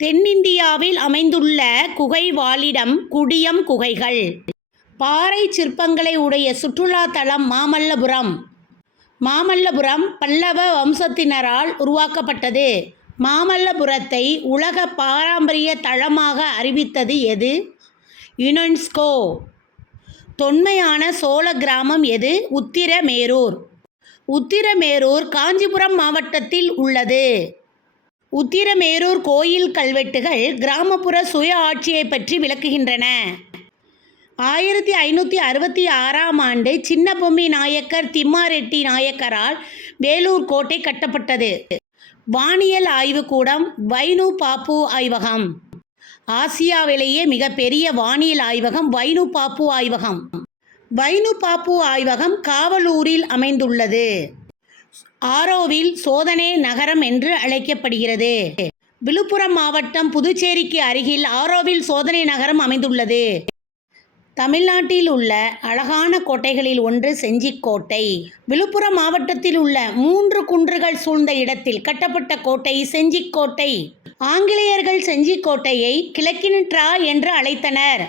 தென்னிந்தியாவில் அமைந்துள்ள குகை வாழிடம் குடியம் குகைகள். பாறை சிற்பங்களை உடைய சுற்றுலா தலம் மாமல்லபுரம். மாமல்லபுரம் பல்லவ வம்சத்தினரால் உருவாக்கப்பட்டது. மாமல்லபுரத்தை உலக பாரம்பரிய தளமாக அறிவித்தது எது? யுனெஸ்கோ. தொன்மையான சோழ கிராமம் எது? உத்திரமேரூர். உத்திரமேரூர் காஞ்சிபுரம் மாவட்டத்தில் உள்ளது. உத்திரமேரூர் கோயில் கல்வெட்டுகள் கிராமப்புற சுய ஆட்சியை பற்றி விளக்குகின்றன. 1566ஆம் ஆண்டு சின்னபொம்மி நாயக்கர் திம்மாரெட்டி நாயக்கரால் வேலூர் கோட்டை கட்டப்பட்டது. வானியல் ஆய்வுக்கூடம் வைனு பாப்பு ஆய்வகம். ஆசியாவிலேயே மிகப்பெரிய வானியல் ஆய்வகம் வைனு பாப்பு ஆய்வகம். வைனு பாப்பு ஆய்வகம் காவலூரில் அமைந்துள்ளது. ஆரோவில் சோதனை நகரம் என்று அழைக்கப்படுகிறது. விழுப்புரம் மாவட்டம் புதுச்சேரிக்கு அருகில் ஆரோவில் சோதனை நகரம் அமைந்துள்ளது. தமிழ்நாட்டில் உள்ள அழகான கோட்டைகளில் ஒன்று செஞ்சிக்கோட்டை. விழுப்புரம் மாவட்டத்தில் உள்ள 3 குன்றுகள் சூழ்ந்த இடத்தில் கட்டப்பட்ட கோட்டை செஞ்சிக்கோட்டை. ஆங்கிலேயர்கள் செஞ்சிக்கோட்டையை கிழக்கின் ட்ரா என்று அழைத்தனர்.